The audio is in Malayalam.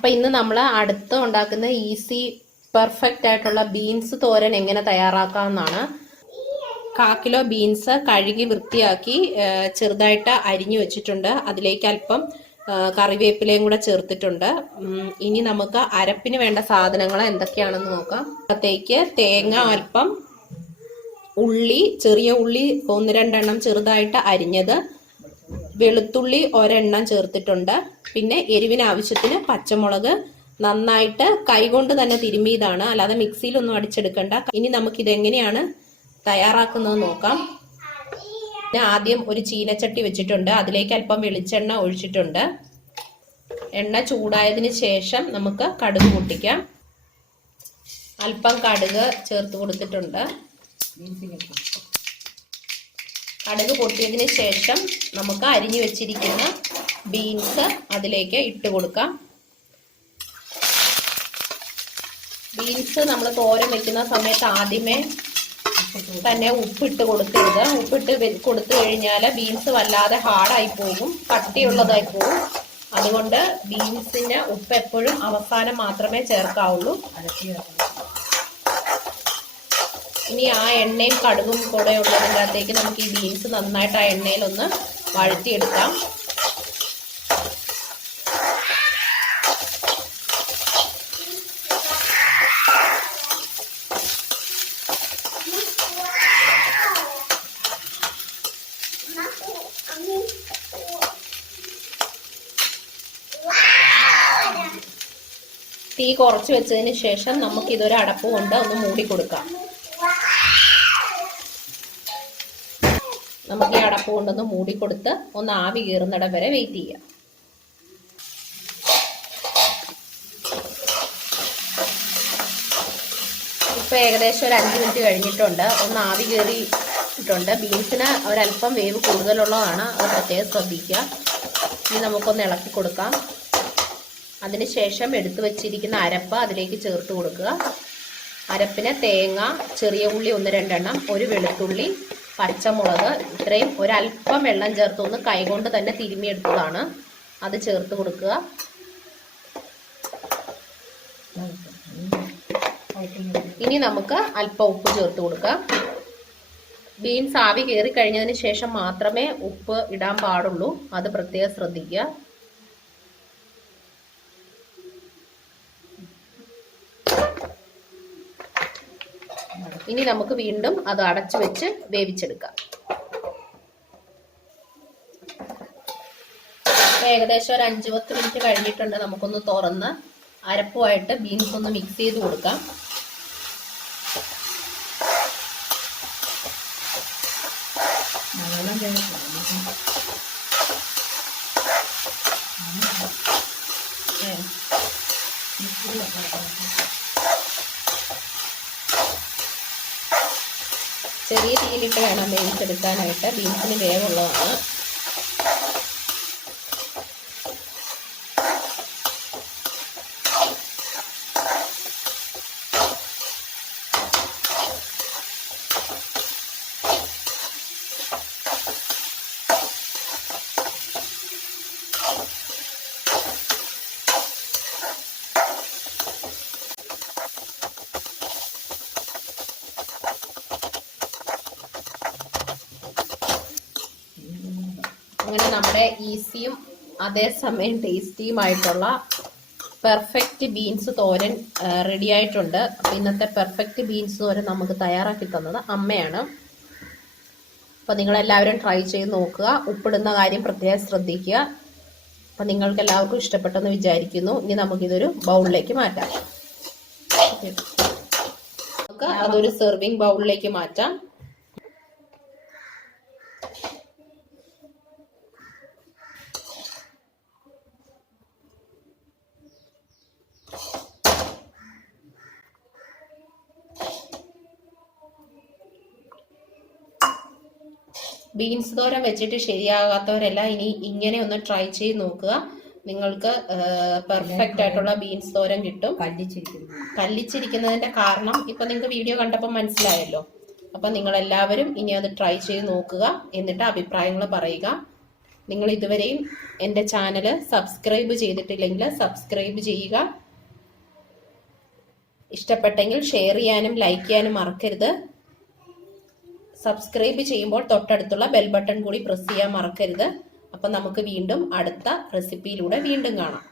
അപ്പൊ ഇന്ന് നമ്മൾ അടുത്ത് ഉണ്ടാക്കുന്ന ഈസി പെർഫെക്റ്റ് ആയിട്ടുള്ള ബീൻസ് തോരൻ എങ്ങനെ തയ്യാറാക്കാമെന്നാണ്. 1/4 കിലോ ബീൻസ് കഴുകി വൃത്തിയാക്കി ചെറുതായിട്ട് അരിഞ്ഞു വെച്ചിട്ടുണ്ട്. അതിലേക്ക് അല്പം കറിവേപ്പിലയും കൂടെ ചേർത്തിട്ടുണ്ട്. ഇനി നമുക്ക് അരപ്പിന് വേണ്ട സാധനങ്ങൾ എന്തൊക്കെയാണെന്ന് നോക്കാം. അപ്പോഴത്തേക്ക് തേങ്ങ അല്പം, ഉള്ളി, ചെറിയ ഉള്ളി 1-2 എണ്ണം ചെറുതായിട്ട് അരിഞ്ഞത്, വെളുത്തുള്ളി 1 എണ്ണം ചേർത്തിട്ടുണ്ട്. പിന്നെ എരിവിന് ആവശ്യത്തിന് പച്ചമുളക് നന്നായിട്ട് കൈകൊണ്ട് തന്നെ തിരുമ്മിയതാണ്, അല്ലാതെ മിക്സിയിലൊന്നും അടിച്ചെടുക്കണ്ട. ഇനി നമുക്കിതെങ്ങനെയാണ് തയ്യാറാക്കുന്നത് നോക്കാം. ഞാൻ ആദ്യം ഒരു ചീനച്ചട്ടി വെച്ചിട്ടുണ്ട്. അതിലേക്ക് അല്പം വെളിച്ചെണ്ണ ഒഴിച്ചിട്ടുണ്ട്. എണ്ണ ചൂടായതിന് ശേഷം നമുക്ക് കടുക് പൊട്ടിക്കാം. അല്പം കടുക് ചേർത്ത് കൊടുത്തിട്ടുണ്ട്. കടുക് പൊട്ടിയതിന് ശേഷം നമുക്ക് അരിഞ്ഞു വെച്ചിരിക്കുന്ന ബീൻസ് അതിലേക്ക് ഇട്ട് കൊടുക്കാം. ബീൻസ് നമ്മൾ തോരൻ വെക്കുന്ന സമയത്ത് ആദ്യമേ തന്നെ ഉപ്പിട്ട് കൊടുക്കരുത്. ഉപ്പിട്ട് കൊടുത്തു കഴിഞ്ഞാൽ ബീൻസ് വല്ലാതെ ഹാർഡായി പോകും, കട്ടിയുള്ളതായി പോകും. അതുകൊണ്ട് ബീൻസിന് ഉപ്പ് എപ്പോഴും അവസാനം മാത്രമേ ചേർക്കാവുള്ളൂ. ഇനി ആ എണ്ണയും കടുകും കൂടെ ഉള്ളതിൻ്റെ അകത്തേക്ക് നമുക്ക് ഈ ബീൻസ് നന്നായിട്ട് ആ എണ്ണയിലൊന്ന് വഴറ്റിയെടുക്കാം. തീ കുറച്ച് വെച്ചതിന് ശേഷം നമുക്ക് ഇതൊരു അടപ്പ് കൊണ്ട് ഒന്ന് മൂടി കൊടുക്കാം. നമുക്ക് ഈ അടപ്പ് കൊണ്ടൊന്ന് മൂടിക്കൊടുത്ത് ഒന്ന് ആവി കയറുന്നിടം വരെ വെയിറ്റ് ചെയ്യാം. ഇപ്പൊ ഏകദേശം ഒരു 5 മിനിറ്റ് കഴിഞ്ഞിട്ടുണ്ട്. ഒന്ന് ആവി കയറിയിട്ടുണ്ട്. ബീൻസിന് ഒരല്പം വേവ് കൂടുതലുള്ളതാണ്, അത് പ്രത്യേകം ശ്രദ്ധിക്കുക. ഇനി നമുക്കൊന്ന് ഇളക്കി കൊടുക്കാം. അതിനുശേഷം എടുത്തു വെച്ചിരിക്കുന്ന അരപ്പ് അതിലേക്ക് ചേർത്ത് കൊടുക്കുക. അരപ്പിന് തേങ്ങ, ചെറിയ ഉള്ളി 1-2 എണ്ണം, ഒരു വെളുത്തുള്ളി, പച്ചമുളക്, ഇത്രയും ഒരല്പം വെള്ളം ചേർത്ത് ഒന്ന് കൈകൊണ്ട് തന്നെ തിരുമ്മിയെടുത്തതാണ്, അത് ചേർത്ത് കൊടുക്കുക. ഇനി നമുക്ക് അല്പം ഉപ്പ് ചേർത്ത് കൊടുക്കാം. ബീൻസ് ആവി കയറി കഴിഞ്ഞതിന് ശേഷം മാത്രമേ ഉപ്പ് ഇടാൻ പാടുള്ളൂ, അത് പ്രത്യേകം ശ്രദ്ധിക്കുക. ഇനി നമുക്ക് വീണ്ടും അത് അടച്ചു വെച്ച് വേവിച്ചെടുക്കാം. ഏകദേശം ഒരു 5-10 മിനിറ്റ് കഴിഞ്ഞിട്ടുണ്ട്. നമുക്കൊന്ന് തുറന്ന് അരപ്പുമായിട്ട് ബീൻസ് ഒന്ന് മിക്സ് ചെയ്ത് കൊടുക്കാം. ചെറിയ തീയിലിട്ട് വേണം വേവിച്ചെടുക്കാനായിട്ട്, ബീൻസിന് വേവുള്ളതാണ്. അങ്ങനെ നമ്മുടെ ഈസിയും അതേസമയം ടേസ്റ്റിയുമായിട്ടുള്ള പെർഫെക്റ്റ് ബീൻസ് തോരൻ റെഡി ആയിട്ടുണ്ട്. അപ്പം ഇന്നത്തെ പെർഫെക്റ്റ് ബീൻസ് തോരൻ നമുക്ക് തയ്യാറാക്കി തന്നത് അമ്മയാണ്. അപ്പം നിങ്ങളെല്ലാവരും ട്രൈ ചെയ്ത് നോക്കുക. ഉപ്പിടുന്ന കാര്യം പ്രത്യേകം ശ്രദ്ധിക്കുക. അപ്പം നിങ്ങൾക്ക് എല്ലാവർക്കും ഇഷ്ടപ്പെട്ടെന്ന് വിചാരിക്കുന്നു. ഇനി നമുക്കിതൊരു ബൗളിലേക്ക് മാറ്റാം. നമുക്ക് അതൊരു സെർവിങ് ബൗളിലേക്ക് മാറ്റാം. ബീൻസ് തോരൻ വെച്ചിട്ട് ശരിയാകാത്തവരെല്ലാം ഇനി ഇങ്ങനെ ഒന്ന് ട്രൈ ചെയ്ത് നോക്കുക. നിങ്ങൾക്ക് പെർഫെക്റ്റ് ആയിട്ടുള്ള ബീൻസ് തോരൻ കിട്ടും. കല്ലിച്ചിരിക്കുന്നതിന്റെ കാരണം ഇപ്പൊ നിങ്ങൾക്ക് വീഡിയോ കണ്ടപ്പോൾ മനസ്സിലായല്ലോ. അപ്പൊ നിങ്ങൾ എല്ലാവരും ഇനി അത് ട്രൈ ചെയ്ത് നോക്കുക. എന്നിട്ട് അഭിപ്രായങ്ങൾ പറയുക. നിങ്ങൾ ഇതുവരെയും എൻ്റെ ചാനൽ സബ്സ്ക്രൈബ് ചെയ്തിട്ടില്ലെങ്കിൽ സബ്സ്ക്രൈബ് ചെയ്യുക. ഇഷ്ടപ്പെട്ടെങ്കിൽ ഷെയർ ചെയ്യാനും ലൈക്ക് ചെയ്യാനും മറക്കരുത്. സബ്സ്ക്രൈബ് ചെയ്യുമ്പോൾ തൊട്ടടുത്തുള്ള ബെൽ ബട്ടൺ കൂടി പ്രസ് ചെയ്യാൻ മറക്കരുത്. അപ്പം നമുക്ക് വീണ്ടും അടുത്ത റെസിപ്പിയിലൂടെ വീണ്ടും കാണാം.